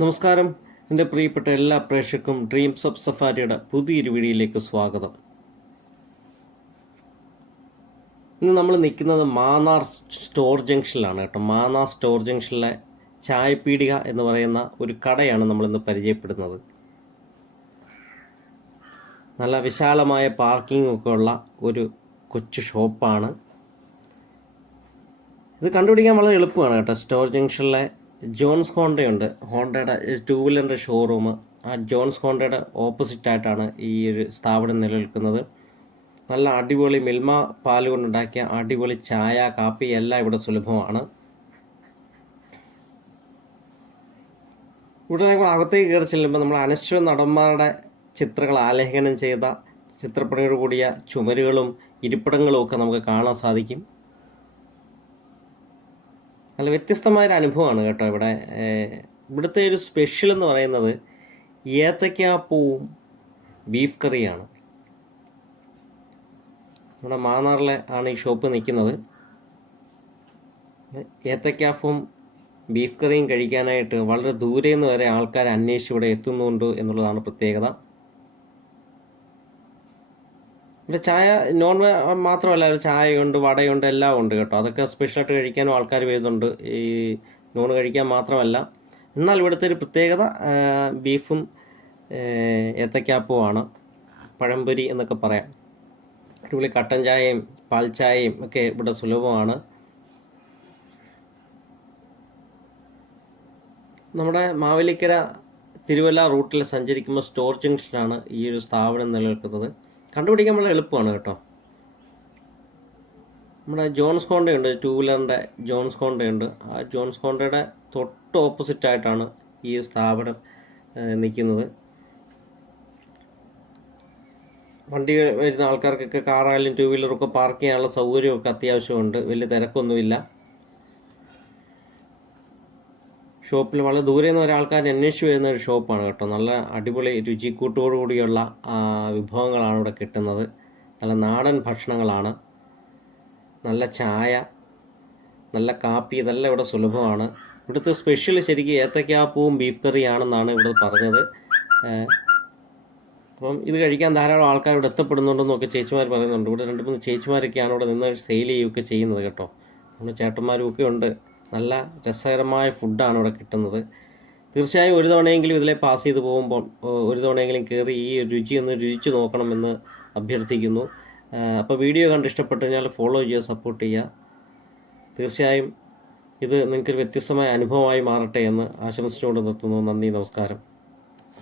നമസ്കാരം, എൻ്റെ പ്രിയപ്പെട്ട എല്ലാ പ്രേക്ഷകർക്കും ഡ്രീംസ് ഓഫ് സഫാരിയുടെ പുതിയൊരു വീഡിയോയിലേക്ക് സ്വാഗതം. ഇന്ന് നമ്മൾ നിൽക്കുന്നത് മാന്നാർ സ്റ്റോർ ജംഗ്ഷനിലാണ് കേട്ടോ. മാന്നാർ സ്റ്റോർ ജംഗ്ഷനിലെ ചായപ്പീടിക എന്ന് പറയുന്ന ഒരു കടയാണ് നമ്മളിന്ന് പരിചയപ്പെടുന്നത്. നല്ല വിശാലമായ പാർക്കിംഗ് ഒക്കെ ഉള്ള ഒരു കൊച്ചു ഷോപ്പാണ്. ഇത് കണ്ടുപിടിക്കാൻ വളരെ എളുപ്പമാണ് കേട്ടോ. സ്റ്റോർ ജംഗ്ഷനിലെ ജോൺസ് ഹോണ്ടയുണ്ട്, ഹോണ്ടയുടെ 2 വീലറിൻ്റെ ഷോറൂം. ആ ജോൺസ് ഹോണ്ടയുടെ ഓപ്പോസിറ്റായിട്ടാണ് ഈ ഒരു സ്ഥാപനം നിലനിൽക്കുന്നത്. നല്ല അടിപൊളി മിൽമ പാല് കൊണ്ടുണ്ടാക്കിയ അടിപൊളി ചായ, കാപ്പി എല്ലാം ഇവിടെ സുലഭമാണ്. ഇവിടെ നമ്മൾ അകത്തേക്ക് കയറി ചെല്ലുമ്പോൾ നമ്മൾ അനശ്വര നടന്മാരുടെ ചിത്രങ്ങൾ ആലേഖനം ചെയ്ത ചിത്രപ്പണിയോട് കൂടിയ ചുമരുകളും ഇരിപ്പിടങ്ങളും ഒക്കെ നമുക്ക് കാണാൻ സാധിക്കും. നല്ല വ്യത്യസ്തമായൊരു അനുഭവമാണ് കേട്ടോ. ഇവിടുത്തെ ഒരു സ്പെഷ്യൽ എന്ന് പറയുന്നത് ഏത്തയ്ക്കാപ്പൂവും ബീഫ് കറിയാണ്. നമ്മുടെ മാന്നാറിലെ ആണ് ഈ ഷോപ്പ് നിൽക്കുന്നത്. ഏത്തയ്ക്കാപ്പവും ബീഫ് കറിയും കഴിക്കാനായിട്ട് വളരെ ദൂരെ നിന്ന് വരെ ആൾക്കാർ അന്വേഷിച്ച് ഇവിടെ എത്തുന്നുണ്ട് എന്നുള്ളതാണ് പ്രത്യേകത. ഇവിടെ ചായ നോൺ മാത്രമല്ല, ഒരു ചായയുണ്ട്, വടയുണ്ട്, എല്ലാം ഉണ്ട് കേട്ടോ. അതൊക്കെ സ്പെഷ്യലായിട്ട് കഴിക്കാനും ആൾക്കാർ വരുന്നുണ്ട്. ഈ നോൺ കഴിക്കാൻ മാത്രമല്ല. എന്നാൽ ഇവിടുത്തെ ഒരു പ്രത്യേകത ബീഫും ഏത്തയ്ക്കാപ്പവുമാണ്. പഴംപൊരി എന്നൊക്കെ പറയാം. അടിപൊളി കട്ടൻ ചായയും പാൽ ചായയും ഒക്കെ ഇവിടെ സുലഭമാണ്. നമ്മുടെ മാവേലിക്കര തിരുവല്ല റൂട്ടിൽ സഞ്ചരിക്കുമ്പോൾ സ്റ്റോർ ജംഗ്ഷനാണ് ഈ ഒരു സ്ഥാപനം നിലനിൽക്കുന്നത്. കണ്ടുപിടിക്കാൻ വളരെ എളുപ്പമാണ് കേട്ടോ. നമ്മുടെ ജോൺസ് ഹോണ്ടയുണ്ട്, 2 വീലറിൻ്റെ ജോൺസ് ഹോണ്ടയുണ്ട്. ആ ജോൺസ് ഹോണ്ടയുടെ തൊട്ട് ഓപ്പോസിറ്റായിട്ടാണ് ഈ സ്ഥാപനം നിൽക്കുന്നത്. വണ്ടി വരുന്ന ആൾക്കാർക്കൊക്കെ കാറായാലും 2 വീലറൊക്കെ പാർക്ക് ചെയ്യാനുള്ള സൗകര്യമൊക്കെ അത്യാവശ്യമുണ്ട്. വലിയ തിരക്കൊന്നുമില്ല. ഷോപ്പിൽ വളരെ ദൂരെ നിന്ന് ഒരാൾക്കാർ അന്വേഷിച്ച് വരുന്ന ഒരു ഷോപ്പാണ് കേട്ടോ. നല്ല അടിപൊളി രുചിക്കൂട്ടോടുകൂടിയുള്ള വിഭവങ്ങളാണ് ഇവിടെ കിട്ടുന്നത്. നല്ല നാടൻ ഭക്ഷണങ്ങളാണ്. നല്ല ചായ, നല്ല കാപ്പി, ഇതെല്ലാം ഇവിടെ സുലഭമാണ്. ഇവിടുത്തെ സ്പെഷ്യൽ ശരിക്കും ഏത്തയ്ക്കാപ്പവും ബീഫ് കറിയാണെന്നാണ് ഇവിടെ പറഞ്ഞത്. അപ്പം ഇത് കഴിക്കാൻ ധാരാളം ആൾക്കാർ ഇവിടെ എത്തപ്പെടുന്നുണ്ടെന്നൊക്കെ ചേച്ചിമാർ പറയുന്നുണ്ട്. ഇവിടെ 2-3 ചേച്ചിമാരൊക്കെയാണ് ഇവിടെ നിന്ന് സെയിൽ ചെയ്യുകയൊക്കെ ചെയ്യുന്നത് കേട്ടോ. നമ്മൾ ചേട്ടന്മാരും ഒക്കെ ഉണ്ട്. നല്ല രസകരമായ ഫുഡാണ് ഇവിടെ കിട്ടുന്നത്. തീർച്ചയായും ഒരു തവണയെങ്കിലും ഇതിലെ പാസ് ചെയ്ത് പോകുമ്പോൾ ഒരു തവണയെങ്കിലും കയറി ഈ രുചി ഒന്ന് രുചിച്ച് നോക്കണമെന്ന് അഭ്യർത്ഥിക്കുന്നു. അപ്പോൾ വീഡിയോ കണ്ട് ഇഷ്ടപ്പെട്ടു കഴിഞ്ഞാൽ ഫോളോ ചെയ്യുക, സപ്പോർട്ട് ചെയ്യുക. തീർച്ചയായും ഇത് നിങ്ങൾക്കൊരു വ്യത്യസ്തമായ അനുഭവമായി മാറട്ടെ എന്ന് ആശംസിച്ചുകൊണ്ട് നിർത്തുന്നു. നന്ദി, നമസ്കാരം.